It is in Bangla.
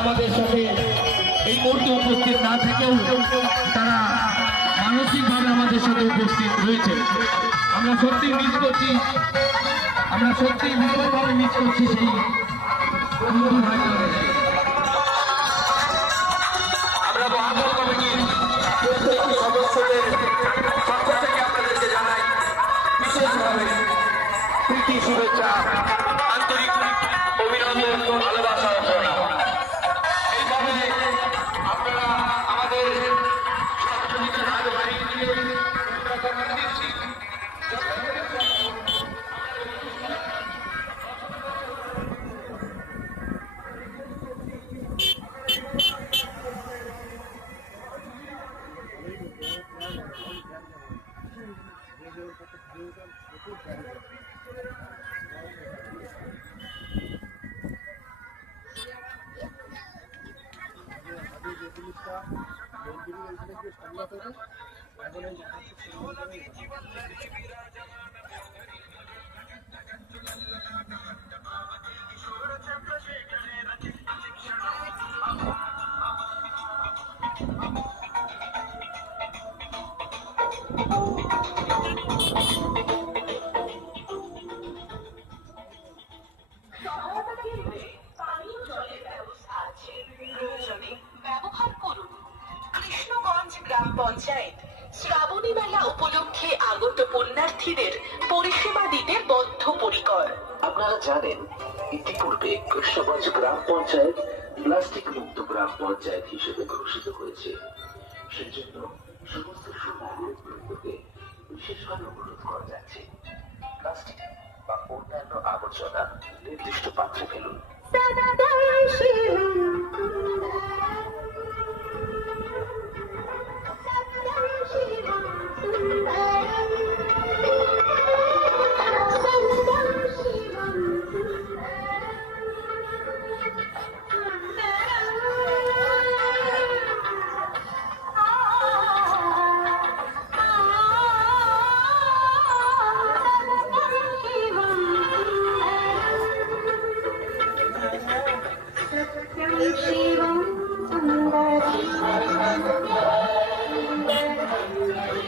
আমাদের সাথে এই মুহূর্তে উপস্থিত না থেকেও তারা মানসিকভাবে আমাদের সাথে উপস্থিত রয়েছে। আমরা সত্যি মিস করছি, আমরা সত্যি ভীষণভাবে মিস করছি সেই বন্ধু ভাইদের। আমরা মহাদল কমিটির প্রত্যেকটি সদস্যদের পক্ষ থেকে আপনাদেরকে জানাই বিশেষভাবে প্রীতি, শুভেচ্ছা, আন্তরিক অভিনন্দন, ভালোবাসা ও প্রণাম। এইভাবে আপনারা আমাদের সহযোগিতা দিচ্ছি। ব্যবহার করুন। কৃষ্ণগঞ্জ গ্রাম পঞ্চায়েত শ্রাবণী মেলা উপলক্ষে আগত পুণ্যার্থীদের পরিষেবা দিতে বদ্ধপরিকর। আপনারা জানেন, ইতিপূর্বে কৃষ্ণগঞ্জ গ্রাম পঞ্চায়েত প্লাস্টিক মুক্ত গ্রাম পঞ্চায়েত হিসেবে ঘোষিত হয়েছে। সেজন্য সমস্ত সুনাগরিকবৃন্দকে বিশেষভাবে অনুরোধ করা যাচ্ছে, প্লাস্টিক বা অন্যান্য আবর্জনা নির্দিষ্ট পাত্রে ফেলুন।